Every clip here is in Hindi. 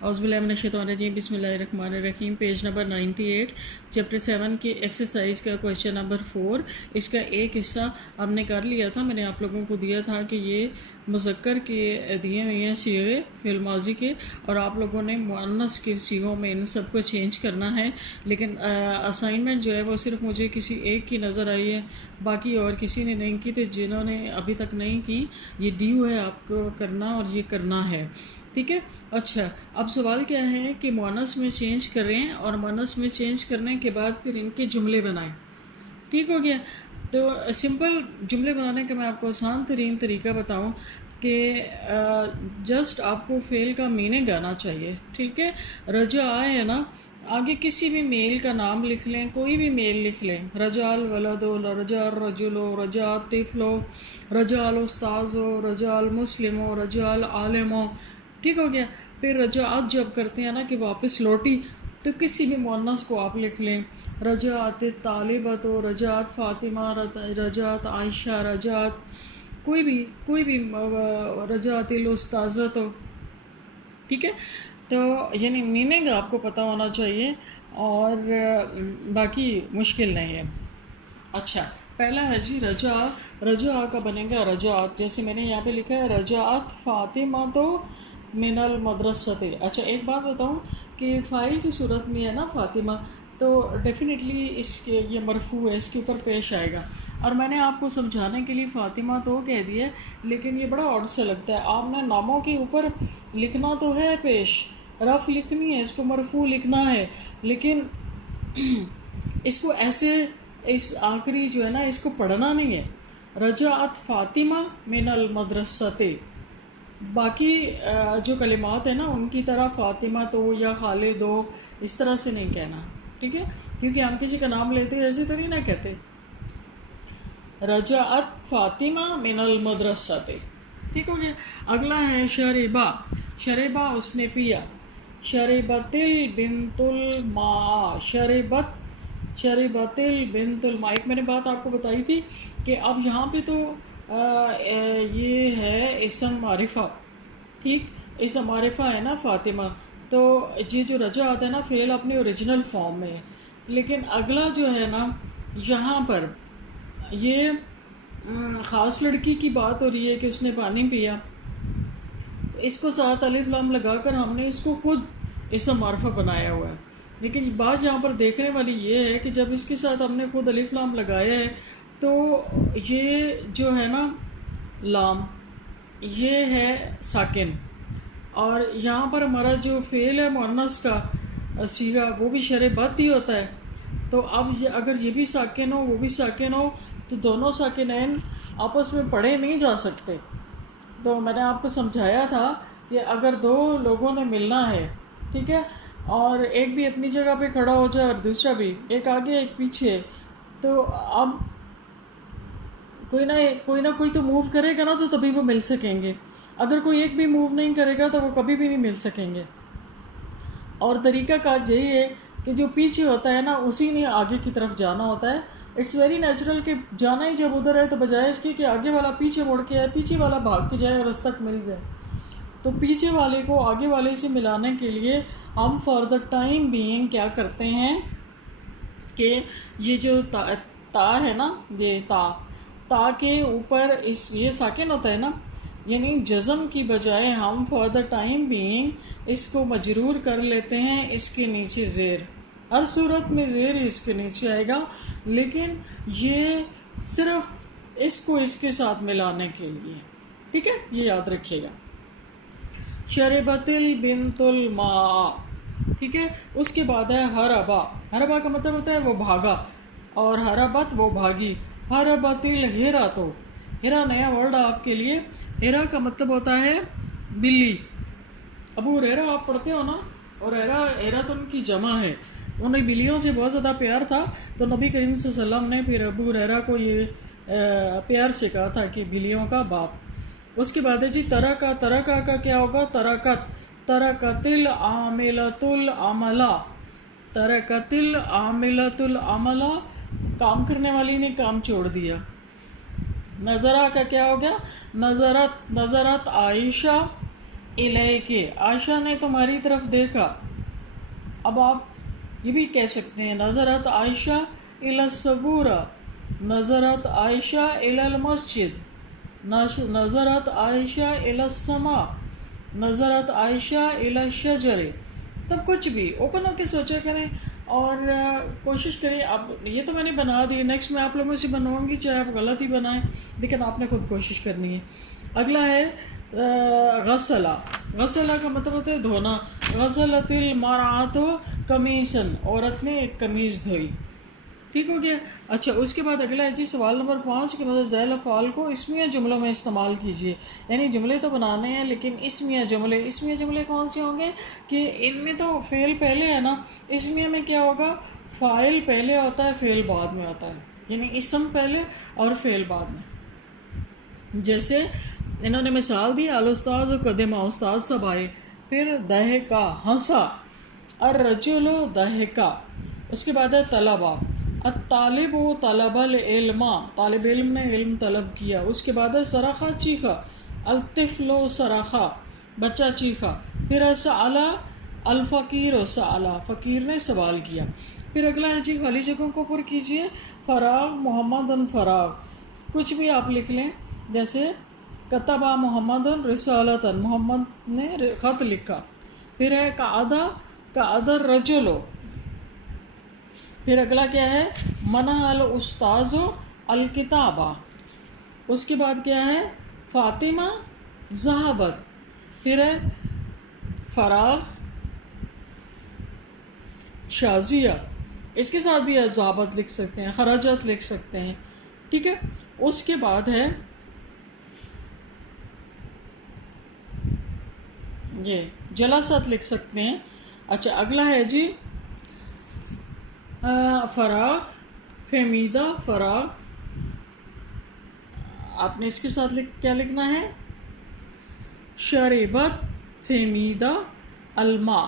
औज़ुबिल्लाहिमिनश्शैतानिर्रजीम बिस्मिल्लाहिर्रहमानिर्रहीम। पेज नंबर 98, चैप्टर 7 की एक्सरसाइज का क्वेश्चन नंबर 4। इसका एक हिस्सा हमने कर लिया था, मैंने आप लोगों को दिया था कि ये मुज़क्कर के दिए हुए हैं सीगे फ़िल माज़ी के, और आप लोगों ने मुअन्नस के सीगों में इन सब को चेंज करना है। लेकिन असाइनमेंट जो है वो सिर्फ मुझे किसी एक की नज़र आई है, बाकी और किसी ने नहीं की। तो जिन्होंने अभी तक नहीं की, ये ड्यू है आपको करना, और ये करना है, ठीक है। अच्छा, अब सवाल क्या है कि मुअन्नस में चेंज करें, और मुअन्नस में चेंज करने के बाद फिर इनके जुमले बनाएं। ठीक हो गया। तो सिंपल जुमले बनाने का मैं आपको आसान तरीन तरीका बताऊं कि जस्ट आपको फ़ेल का मीनिंग आना चाहिए, ठीक है। रजा आए है ना, आगे किसी भी मेल का नाम लिख लें, कोई भी मेल लिख लें। रजाल वलदो, रजाल रजुलो, रजा तिफलो, रजाल उस्ताज़ो, रजाल मुस्लिमो, रजाल आलिमो, ठीक हो गया। फिर रजात जब करते हैं ना कि वापस लौटी, तो किसी भी मुअन्नस को आप लिख लें। रजात तालिबत हो, रजात फ़ातिमा, रजात आयशा, रजात कोई भी रजात उस्ताज़त हो, ठीक है। तो यानी मीनिंग आपको पता होना चाहिए, और बाकी मुश्किल नहीं है। अच्छा, पहला है जी रजा। रजा का बनेगा रजात, जैसे मैंने यहाँ पे लिखा है रजात फ़ातिमा तो मिनल मदरसते। अच्छा, एक बात बताऊँ कि फ़ाइल की सूरत में है ना फ़ातिमा, तो डेफिनेटली इसके ये मरफू है, इसके ऊपर पेश आएगा। और मैंने आपको समझाने के लिए फ़ातिमा तो कह दिया, लेकिन ये बड़ा ऑड से लगता है। आपने नामों के ऊपर लिखना तो है पेश, रफ़ लिखनी है, इसको मरफू लिखना है, लेकिन इसको ऐसे इस आखिरी जो है ना इसको पढ़ना नहीं है। रजात फ़ातिमा मिनल मदरसते, बाकी जो कलिमात है ना उनकी तरह फ़ातिमा तो या खालिद हो, इस तरह से नहीं कहना, ठीक है। क्योंकि हम किसी का नाम लेते हैं ऐसे तो नहीं ना कहते। रजात फ़ातिमा मिनल मदरसते, ठीक हो गया। अगला है शरीबा। शरीबा उसने पिया। शरीबतिल बिनतुल मा, शरीबतिल बिनतुल मा। एक मैंने बात आपको बताई थी कि अब यहाँ पे तो ये है इसम मारिफा, ठीक। इसम मारिफा है ना फ़ातिमा, तो ये जो रजा आता है ना फ़ेल अपने ओरिजिनल फॉर्म में है। लेकिन अगला जो है ना, यहाँ पर ये ख़ास लड़की की बात हो रही है कि उसने पानी पिया, तो इसको साथ अलिफ लाम लगाकर हमने इसको खुद इसम मारिफा बनाया हुआ है। लेकिन बात यहाँ पर देखने वाली ये है कि जब इसके साथ हमने खुद अलिफ लाम लगाया है, तो ये जो है ना लाम, ये है साकिन, और यहाँ पर हमारा जो फ़ेल है मुअन्नस का सीगा वो भी शर बत ही होता है। तो अब ये अगर ये भी साकिन हो वो भी साकिन हो, तो दोनों साकिनैन आपस में पढ़े नहीं जा सकते। तो मैंने आपको समझाया था कि अगर दो लोगों ने मिलना है, ठीक है, और एक भी अपनी जगह पे खड़ा हो जाए और दूसरा भी, एक आगे एक पीछे, तो अब कोई ना कोई तो मूव करेगा ना, तो तभी वो मिल सकेंगे। अगर कोई एक भी मूव नहीं करेगा तो वो कभी भी नहीं मिल सकेंगे। और तरीका कार यही है कि जो पीछे होता है ना उसी ने आगे की तरफ जाना होता है। इट्स वेरी नेचुरल कि जाना ही जब उधर है तो बजाय इसके कि आगे वाला पीछे मुड़ के आए, पीछे वाला भाग के जाए और उस तक मिल जाए। तो पीछे वाले को आगे वाले से मिलाने के लिए हम फॉर द टाइम बीइंग क्या करते हैं कि ये जो ता है ना, ये ता के ऊपर इस ये साकिन होता है ना, यानी जज़म की बजाय हम फॉर द टाइम बीइंग इसको मजरूर कर लेते हैं इसके नीचे ज़ेर। हर सूरत में ज़ेर इसके नीचे आएगा, लेकिन ये सिर्फ इसको इसके साथ मिलाने के लिए, ठीक है, ये याद रखिएगा। शरबतिल बिनतुल मा, ठीक है। उसके बाद है हरबा। हरबा का मतलब होता है वो भागा, और हरबत वो भागी। हरबतिल हिरा, तो हिरा नया वर्ड आपके लिए। हिरा का मतलब होता है बिल्ली। अबू हुरैरा आप पढ़ते हो ना, और हिरा तो उनकी जमा है। उन्हें बिल्लियों से बहुत ज़्यादा प्यार था, तो नबी करीम सल्लल्लाहु अलैहि वसल्लम ने फिर अबू हुरैरा को ये प्यार से कहा था कि बिल्लियों का बाप। उसके बाद है जी तरका का क्या होगा, तरकत। तरकतिल आमिलतुल अमला, तरकतिल आमिलतुल अमला, काम करने वाली ने काम छोड़ दिया। नज़रा का क्या हो गया, नज़रत। नज़रत आयशा इलैके, आयशा ने तुम्हारी तरफ देखा। अब आप ये भी कह सकते हैं नज़रत आयशा इला सबूरा, नज़रत आयशा इला मस्जिद, नज़रत आयशा इला समा, नज़रत आयशा इला शजरे। तब कुछ भी ओपन होकर सोचा करें और कोशिश करें। आप ये तो मैंने बना दी, नेक्स्ट मैं आप लोगों से बनवाऊंगी, चाहे आप गलत ही बनाएं, लेकिन आपने खुद कोशिश करनी है। अगला है गसला। गसला का मतलब होता है धोना। गसलतिल मरअतु कमीसन, औरत ने एक कमीज़ धोई। ठीक हो गया। अच्छा, उसके बाद अगला है जी सवाल नंबर 5 के मतलब ज़ैल अफ़आल को इस्मिया जुमलों में इस्तेमाल कीजिए। यानी जुमले तो बनाने हैं लेकिन इस्मिया जुमले कौन से होंगे कि इनमें तो फ़ेल पहले है ना, इस्मिया में क्या होगा, फ़ाइल पहले होता है, फ़ेल बाद में होता है, यानी इस्म पहले और फ़ेल बाद में। जैसे इन्होंने मिसाल दी, अल उस्ताज़ कदमा, उस्ताद सब आए, फिर दहका हंसा, अर रजुल दहका, उसके बाद है तलबा, अत्तालिब व तलबल इल्मा, तालिब इल्म ने इल्म तलब किया। उसके बाद है सरखा, चीखा, अल्तिफ्लो सरखा, बच्चा चीखा। फिर है सअला, अल फ़कीर सअला, फ़कीर ने सवाल किया। फिर अगला है जी खाली जगहों को पुर कीजिए। फ़राग मोहम्मदन फ़राग, कुछ भी आप लिख लें, जैसे कतबा मोहम्मदन रिसालतन, मोहम्मद ने ख़त लिखा। फिर है कादर रजुलो। फिर अगला क्या है, मना अल उस्ताज़ो अल किताबा। उसके बाद क्या है, फ़ातिमा ज़हाबत। फिर है फ़राग शाजिया, इसके साथ भी आप ज़हाबत लिख सकते हैं, खराजत लिख सकते हैं। ठीक है। उसके बाद है ये जलासत लिख सकते हैं। अच्छा, अगला है जी फ़राग फेमीदा फ़राग, आपने इसके साथ क्या लिखना है, शरीबत फेमीदा अलमा,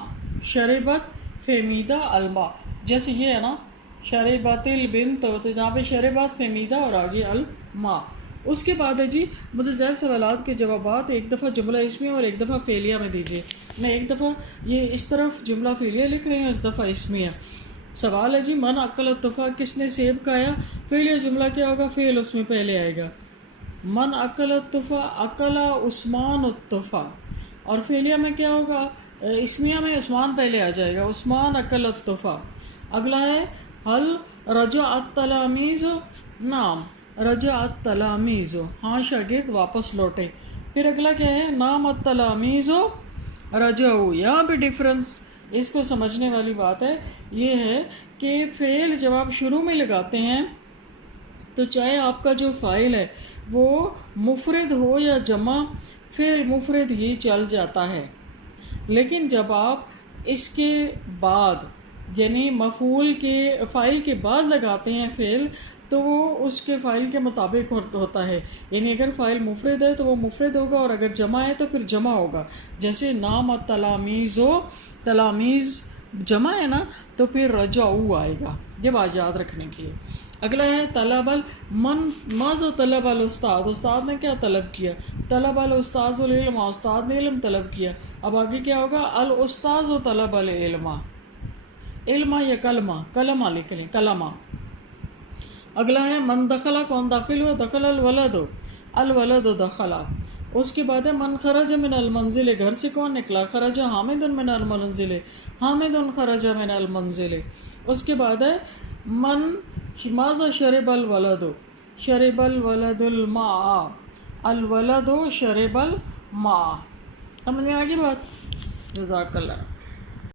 शरीबत फेमीदा अलमा। जैसे ये है ना, शरीबतिल बिन्त, तो जहाँ पे शरीबत फेमीदा और आगे अलमा। उसके बाद है जी मुतज़ैल सवालात के जवाबात एक दफ़ा जुमला इसमिया और एक दफ़ा फ़ेलिया में दीजिए। मैं एक दफ़ा ये इस तरफ जुमला फ़ेलिया लिख रही हूँ, इस दफ़ा इसमिया। सवाल है जी मन अकल तुफ़ा, किसने सेब खाया। फ़ेलिया जुमला क्या होगा, फ़ेल उसमें पहले आएगा। मन अकल तुफ़ा, अकला उस्मान तुफ़ा। और फ़ेलिया में क्या होगा, इसमिया में उस्मान पहले आ जाएगा, उस्मान अकल तुफ़ा। अगला है हल रजा अत-तलामीज़, नाम रजा अत-तलामीज़, हाँ शागिर्द वापस लौटे। फिर अगला क्या है, नाम अत-तलामीज़ रजाऊ। यहाँ पे डिफरेंस इसको समझने वाली बात है, ये है कि फ़ेल जब आप शुरू में लगाते हैं तो चाहे आपका जो फ़ाइल है वो मुफरद हो या जमा, फ़ेल मुफरद ही चल जाता है। लेकिन जब आप इसके बाद यानी मफूल के फ़ाइल के बाद लगाते हैं फ़ेल, तो वो उसके फ़ाइल के मुताबिक होता है। यानी अगर फ़ाइल मुफरद है तो वो मुफरद होगा, और अगर जमा है तो फिर जमा होगा। जैसे नाम तलामीज़ हो, तलामीज़ जमा है ना, तो फिर रजाऊ आएगा। ये बात याद रखने की है। अगला है तलबल मन माज़ा तलबल उस्ताद, उस्ताद ने क्या तलब किया। तलबल उस्ताज़ुल इल्मा, उस्ताद ने इल्म तलब किया। अब आगे क्या होगा, अल उस्ताज़ु तलबल इल्मा, इल्मा या कलमा, कलमा लिख लें, कलमा। अगला है मन दखला, कौन दाखिल हुआ, दखल अल वलद, अल वलद दखला। उसके बाद है मन खरज मिन अल मंजिल, घर से कौन निकला, खरज हामिदुन मिन अल मंजिल, हामिदुन खरज मिन अल मंजिल। उसके बाद है मन माज़ा शरबल वलदो, शरबल वलदुल मा, अल वलदो शरबल मा। समझ में आ गई बात। जज़ाकल्लाह।